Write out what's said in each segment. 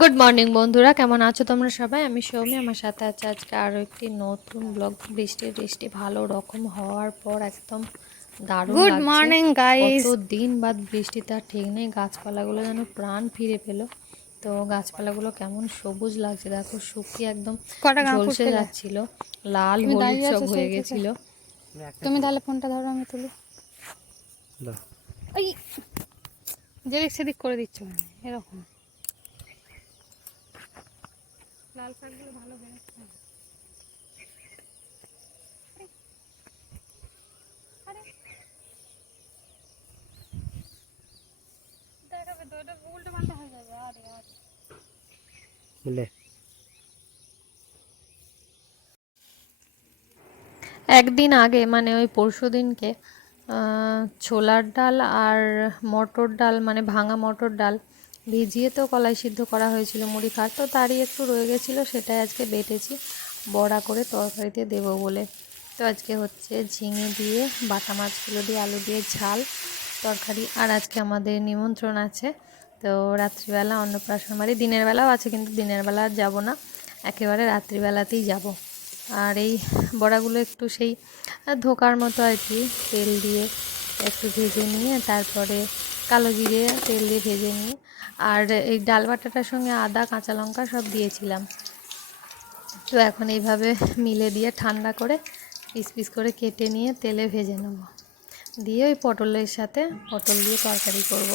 Good morning বন্ধুরা। কেমন আছো তোমরা সবাই? আমি সৌমি। আমার সাথে আছে আজকে আরও একটি নতুন ব্লগ বৃষ্টি বৃষ্টি ভালো রকম হওয়ার পর একদম দারুণ গুড মর্নিং গাইস দিন বাদ বৃষ্টি তার ঠিক নেই। গাছপালাগুলো যেন প্রাণ ফিরে পেল। তো গাছপালাগুলো কেমন সবুজ লাগছে। দেখো শুকিয়ে একদম কটা ঝলসে যাচ্ছিল। লাল হলুদ সব হয়ে গেছিল। তুমি তাহলে ফোনটা ধরো আমি তুলি। ওই যেদিক সেদিক করে দিচ্ছ মানে এরকম। লাল শাকগুলো ভালো বেরোচ্ছে হয়ে। বুঝলে একদিন আগে মানে ওই পরশু দিনকে ছোলার ডাল আর মটর ডাল মানে ভাঙা মটর ডাল ভিজিয়ে তো কলাই সিদ্ধ করা হয়েছিল মুড়ি খাট তো তারই একটু রয়ে গেছিল, সেটাই আজকে বেটেছি। বড়া করে তরকারিতে দেবো বলে। তো আজকে হচ্ছে ঝিঙে দিয়ে, বাটা মাছগুলো দিয়ে, আলু দিয়ে ঝাল, তরকারি, আর আজকে আমাদের নিমন্ত্রণ আছে। তো রাত্রিবেলা অন্নপ্রাশন বাড়ি, দিনের বেলাও আছে কিন্তু দিনের বেলা যাব না। একেবারে রাত্রিবেলাতেই যাব। আর এই বড়াগুলো একটু সেই ধোকার মতো আর কি, তেল দিয়ে একটু ভেজে নিয়ে তারপরে কালো জিরে তেল দিয়ে ভেজে নিই আর এই ডাল বাটাটার সঙ্গে আদা, কাঁচা লঙ্কা সব দিয়েছিলাম। তো এখন এইভাবে মিলে দিয়ে ঠান্ডা করে পিস পিস করে কেটে নিয়ে তেলে ভেজে নেব। দিয়ে ওই পটলের সাথে পটল দিয়ে তরকারি করব।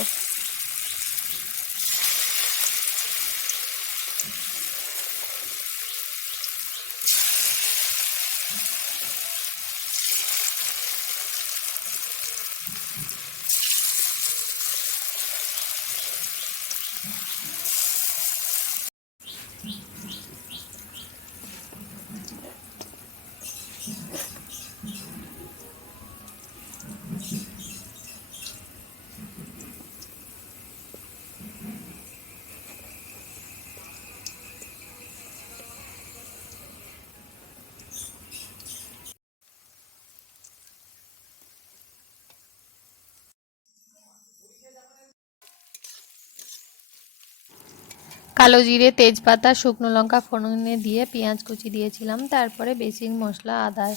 কালো জিরে, তেজপাতা, শুকনো লঙ্কা, ফোড়নে দিয়ে পেঁয়াজ কুচি দিয়েছিলাম। তারপরে বেসিক মশলা, আদা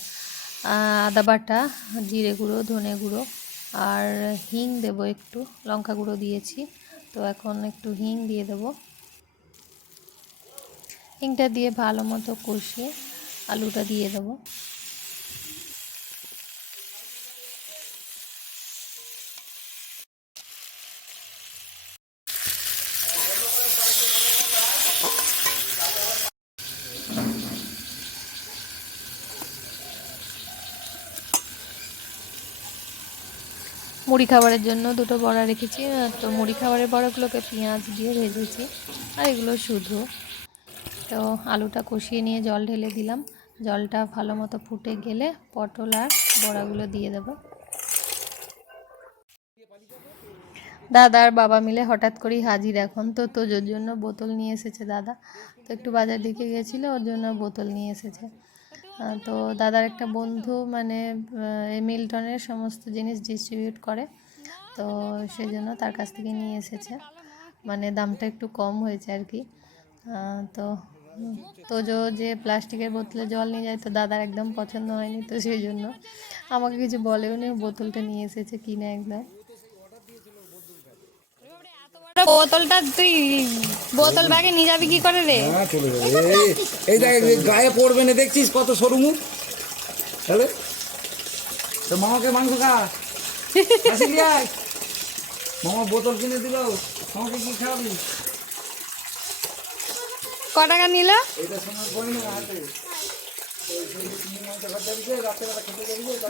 আদা বাটা, জিরে গুঁড়ো, ধনে গুঁড়ো আর হিং দেবো একটু। লঙ্কা গুঁড়ো দিয়েছি। তো এখন একটু হিং দিয়ে দেবো। হিংটা দিয়ে ভালো মতো কষিয়ে আলুটা দিয়ে দেবো। মুড়ি খাবারের জন্য দুটো বড়া রেখেছি তো মুড়ি খাবারের বড়াগুলোকে পেঁয়াজ দিয়ে ভেজেছি, আর এগুলো শুধু। তো আলুটা কষিয়ে নিয়ে জল ঢেলে দিলাম, জলটা ভালো মতো ফুটে গেলে পটল আর বড়াগুলো দিয়ে দেবো। দাদা আর বাবা মিলে হঠাৎ করেই হাজির এখন, তো তোজোর জন্য বোতল নিয়ে এসেছে দাদা। তো একটু বাজার দিকে গেছিল, ওর জন্য বোতল নিয়ে এসেছে। তো দাদার একটা বন্ধু মানে মিল্টনের সমস্ত জিনিস ডিস্ট্রিবিউট করে, তো সেই জন্য তার কাছ থেকে নিয়ে এসেছে। মানে দামটা একটু কম হয়েছে আর কি। তো তোজো যে প্লাস্টিকের বোতলে জল নিয়ে যায়, তো দাদার একদম পছন্দ হয়নি, তো সেই জন্য আমাকে কিছু বলেও নি বোতলটা নিয়ে এসেছে কিনে একদম বোতলটা তুই বোতল ব্যাগে নিয়ে যাবি কি করে রে? হ্যাঁ চলে যাবে। এই দেখ গায়ে পড়বে না দেখছিস কত সরু মুখ? তাহলে? তো মামাকে মাংস খা। মামা বোতল কিনে দিল মামাকে কি খাওয়াবি? ক টাকা নিল?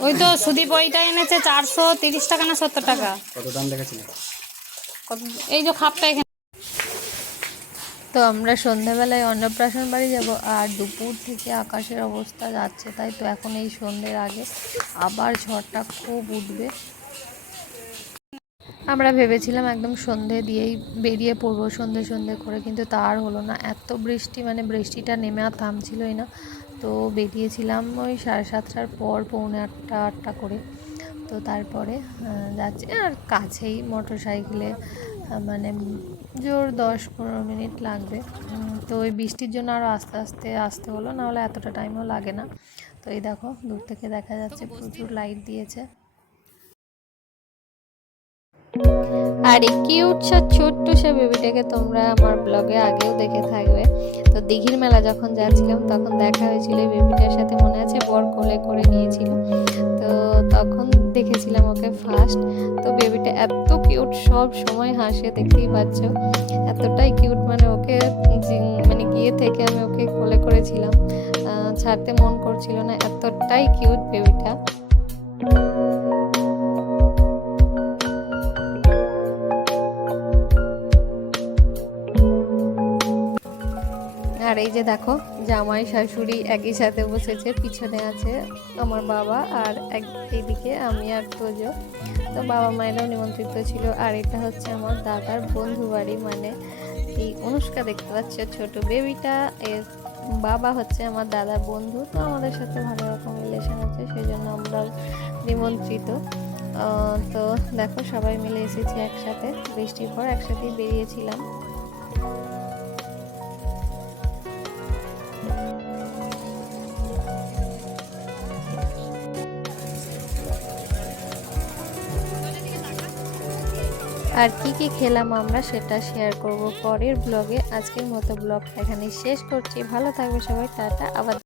ওই তো সুদীপ ওইটা এনেছে চারশো তিরিশ টাকা না সত্তর টাকা। কত দাম দেখাচ্ছিল? এই যে খাপটা এখানে। তো আমরা সন্ধ্যাবেলায় অন্নপ্রাশন বাড়ি যাব, আর দুপুর থেকে আকাশের অবস্থা যাচ্ছে, তাই তো এখন এই সন্ধ্যের আগে আবার ঝড়টা খুব উঠবে। আমরা ভেবেছিলাম একদম সন্ধে দিয়েই বেরিয়ে পড়ব সন্ধে সন্ধে করে, কিন্তু তার হলো না। এত বৃষ্টি মানে বৃষ্টিটা নেমে আর থামছিলই না। তো বেরিয়েছিলাম ওই সাড়ে সাতটার পর পৌনে আটটা আটটা করে। তো তারপরে যাচ্ছি। আর কাছেই মোটর সাইকেলে মানে জোর দশ পনেরো মিনিট লাগবে। তো ওই বৃষ্টির জন্য আরও আস্তে আস্তে আসতে হলো, নাহলে এতটা টাইমও লাগে না। তো এই দেখো, দূর থেকে দেখা যাচ্ছে প্রচুর লাইট দিয়েছে। আর এই কিউট সা ছোট্ট সে বেবিটাকে তোমরা আমার ব্লগে আগেও দেখে থাকবে। তো দিঘির মেলা যখন যাচ্ছিলাম, তখন দেখা হয়েছিল বেবিটার সাথে মনে আছে বর কোলে করে নিয়েছিল। তো তখন দেখেছিলাম ওকে ফার্স্ট তো বেবিটা এত কিউট সব সময় হাসে, দেখতেই পাচ্ছ। এতটাই কিউট মানে ওকে মানে গিয়ে থেকে আমি ওকে কোলে করেছিলাম। ছাড়তে মন করছিল না, এতটাই কিউট বেবিটা আর এই যে দেখো, জামাই শাশুড়ি একই সাথে বসেছে, পিছনে আছে আমার বাবা আর এক, এইদিকে আমি আর তোজো। তো বাবা মায়েরাও নিমন্ত্রিত ছিল। আর এটা হচ্ছে আমার দাদার বন্ধু বাড়ি মানে এই অনুষ্কা দেখতে পাচ্ছ, ছোট বেবিটা এর বাবা হচ্ছে আমার দাদার বন্ধু। তো আমাদের সাথে ভালো রকম রিলেশন আছে সেই জন্য আমরা নিমন্ত্রিত। তো দেখো, সবাই মিলে এসেছি একসাথে। বৃষ্টির পর একসাথেই বেরিয়েছিলাম। আর কি কি খেলাম আমরা সেটা শেয়ার করব পরের ব্লগে আজকের মতো ব্লগ এখানে শেষ করছি। ভালো থাকবে সবাই। টাটা, আবার